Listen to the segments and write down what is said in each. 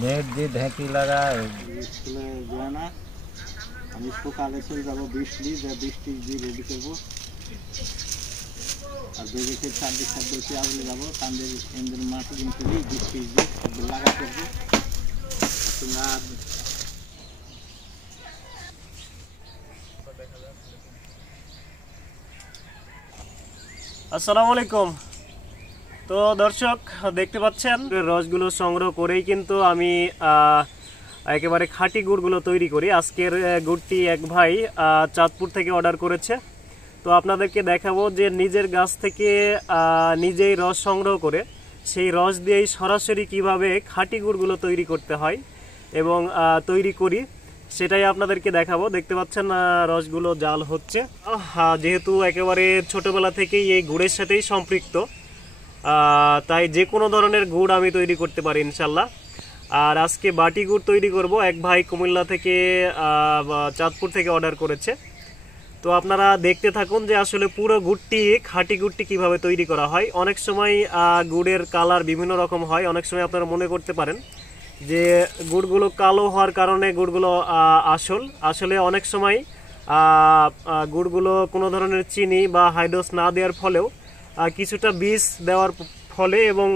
Net দিয়ে ঢেকি লাগায় স্কুলে যায় না। আমি সকালে চলে যাবো, বৃষ্টি দিয়ে রেডি করবো। আর বেরিয়ে 4 আগুলে যাবো, কান্দের এদের মাটি কিনতে দিয়ে বৃষ্টি দিয়ে লাগা করবো। তোমরা আসসালামু আলাইকুম। তো দর্শক দেখতে পাচ্ছেন রসগুলো সংগ্রহ করেই কিন্তু আমি একেবারে খাঁটি গুড়গুলো তৈরি করি। আজকের গুড়টি এক ভাই চাঁদপুর থেকে অর্ডার করেছে। তো আপনাদেরকে দেখাবো যে নিজের গাছ থেকে নিজেই রস সংগ্রহ করে সেই রস দিয়েই সরাসরি কিভাবে খাঁটি গুড়গুলো তৈরি করতে হয় এবং তৈরি করি সেটাই আপনাদেরকে দেখাবো। দেখতে পাচ্ছেন রসগুলো জাল হচ্ছে। যেহেতু একেবারে ছোটবেলা থেকেই এই গুড়ের সাথেই সম্পৃক্ত, তাই যে কোনো ধরনের গুড় আমি তৈরি করতে পারি ইনশাল্লাহ। আর আজকে বাটি গুড় তৈরি করব, এক ভাই কুমিল্লা থেকে চাঁদপুর থেকে অর্ডার করেছে। তো আপনারা দেখতে থাকুন যে আসলে পুরো গুড়টি খাঁটি গুড়টি কিভাবে তৈরি করা হয়। অনেক সময় গুড়ের কালার বিভিন্ন রকম হয়, অনেক সময় আপনারা মনে করতে পারেন যে গুড়গুলো কালো হওয়ার কারণে গুড়গুলো আসলে অনেক সময় গুড়গুলো কোনো ধরনের চিনি বা হাইড্রোস না দেওয়ার ফলেও কিছুটা বীজ দেওয়ার ফলে এবং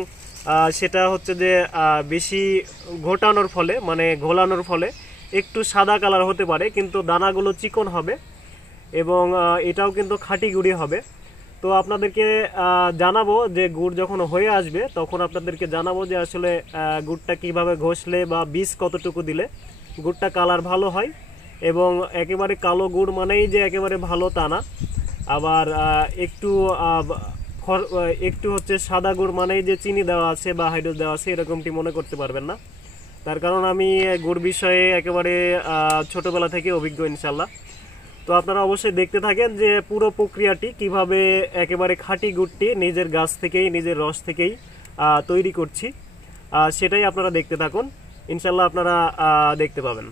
সেটা হচ্ছে যে বেশি ঘোটানোর ফলে মানে ঘোলানোর ফলে একটু সাদা কালার হতে পারে, কিন্তু দানাগুলো চিকন হবে এবং এটাও কিন্তু খাঁটি গুড়ই হবে। তো আপনাদেরকে জানাবো যে গুড় যখন হয়ে আসবে তখন আপনাদেরকে জানাবো যে আসলে গুড়টা কিভাবে ঘষলে বা বীজ কতটুকু দিলে গুড়টা কালার ভালো হয়। এবং একেবারে কালো গুড় মানেই যে একেবারে ভালো তা না, আবার একটু হচ্ছে সাদা গুড় মানেই যে চিনি দেওয়া আছে বা হাইড্রোস দেওয়া আছে এরকমটি মনে করতে পারবেন না। তার কারণ আমি গুড় বিষয়ে একেবারে ছোটবেলা থেকে অভিজ্ঞ ইনশাল্লাহ। তো আপনারা অবশ্যই দেখতে থাকেন যে পুরো প্রক্রিয়াটি কিভাবে একেবারে খাঁটি গুড়টি নিজের গাছ থেকেই নিজের রস থেকেই তৈরি করছি, সেটাই আপনারা দেখতে থাকুন। ইনশাল্লাহ আপনারা দেখতে পাবেন।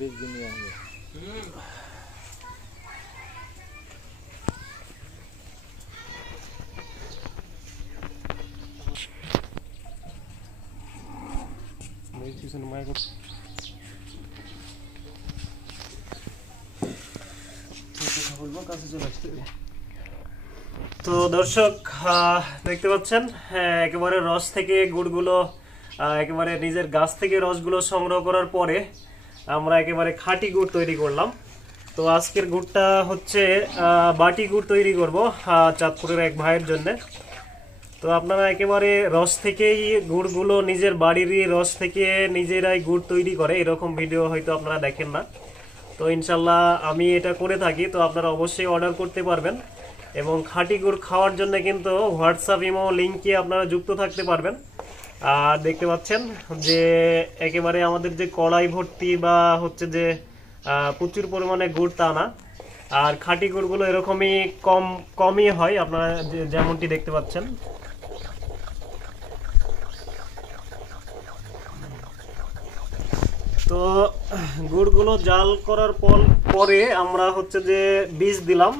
বীজ নিয়ে আসবে। তো দর্শক দেখতে পাচ্ছেন একেবারে রস থেকে গুড়গুলো একেবারে নিজের গাছ থেকে রসগুলো সংগ্রহ করার পরে আমরা একেবারে খাঁটি গুড় তৈরি করলাম। তো আজকের গুড়টা হচ্ছে বাটি গুড় তৈরি করব চাঁদপুরের এক ভাইয়ের জন্য। তো আপনারা একেবারে রস থেকেই গুড়গুলো নিজের বাড়িরই রস থেকে নিজেরাই গুড় তৈরি করে এরকম ভিডিও হয়তো আপনারা দেখেন না। তো ইনশাল্লাহ আমি এটা করে থাকি, তো আপনারা অবশ্যই অর্ডার করতে পারবেন এবং খাঁটি গুড় খাওয়ার জন্য কিন্তু হোয়াটসঅ্যাপ ইমো লিঙ্কে আপনারা যুক্ত থাকতে পারবেন। আর দেখতে পাচ্ছেন যে একেবারে আমাদের যে কড়াই ভর্তি বা হচ্ছে যে প্রচুর পরিমাণে গুড় তা না, আর খাঁটি গুড়গুলো এরকমই কমই হয় আপনারা যেমনটি দেখতে পাচ্ছেন। তো গুড়গুলো জাল করার পরে আমরা হচ্ছে যে বীজ দিলাম,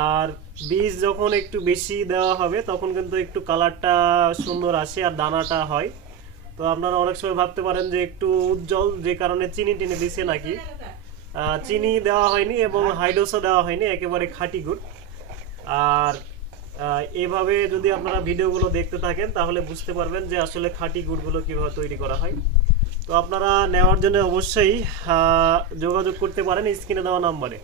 আর বীজ যখন একটু বেশি দেওয়া হবে তখন কিন্তু একটু কালারটা সুন্দর আসে আর দানাটা হয়। তো আপনারা অনেক সময় ভাবতে পারেন যে একটু উজ্জ্বল যে কারণে চিনি টিনি দিছে নাকি, চিনি দেওয়া হয়নি এবং হাইড্রোসও দেওয়া হয়নি, একেবারে খাঁটি গুড়। আর এভাবে যদি আপনারা ভিডিওগুলো দেখতে থাকেন তাহলে বুঝতে পারবেন যে আসলে খাঁটি গুড়গুলো কিভাবে তৈরি করা হয়। তো আপনারা নেওয়ার জন্য অবশ্যই যোগাযোগ করতে পারেন স্ক্রিনে দেওয়া নাম্বারে।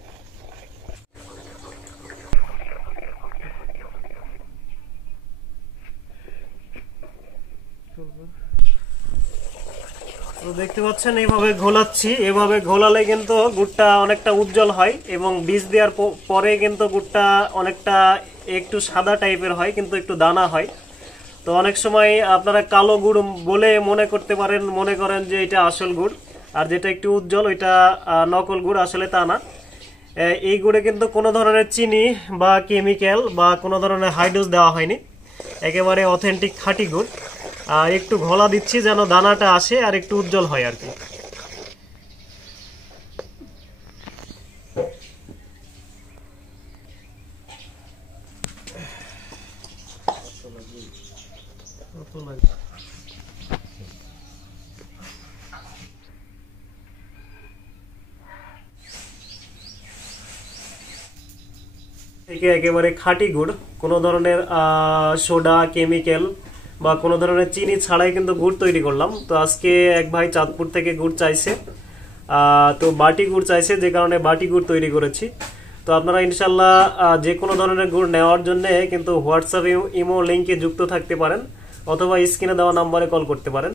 তো দেখতে পাচ্ছেন এইভাবে ঘোলাচ্ছি, এভাবে ঘোলালে কিন্তু গুড়টা অনেকটা উজ্জ্বল হয় এবং বীজ দেওয়ার পরে কিন্তু গুড়টা অনেকটা একটু সাদা টাইপের হয়, কিন্তু একটু দানা হয়। তো অনেক সময় আপনারা কালো গুড় বলে মনে করেন যে এটা আসল গুড়, আর যেটা একটু উজ্জ্বল ওইটা নকল গুড়, আসলে তা না। এই গুড়ে কিন্তু কোনো ধরনের চিনি বা কেমিক্যাল বা কোনো ধরনের হাইড্রোজ দেওয়া হয়নি, একেবারে অথেন্টিক খাঁটি গুড়। আর একটু ঘোলা দিচ্ছি যেন দানাটা আসে আর একটু উজ্জ্বল হয় আর কি। একেবারে খাঁটি গুড়, কোনো ধরনের সোডা কেমিক্যাল বা কোনো ধরনের চিনি ছাড়াই কিন্তু গুড় তৈরি করলাম। তো আজকে এক ভাই চাঁদপুর থেকে গুড় চাইছে, তো বাটি গুড় চাইছে, যে কারণে বাটি গুড় তৈরি করেছি। তো আপনারা ইনশাল্লাহ যে কোনো ধরনের গুড় নেওয়ার জন্য কিন্তু হোয়াটসঅ্যাপ ইমো লিঙ্কে যুক্ত থাকতে পারেন, অথবা স্ক্রিনে দেওয়া নাম্বারে কল করতে পারেন।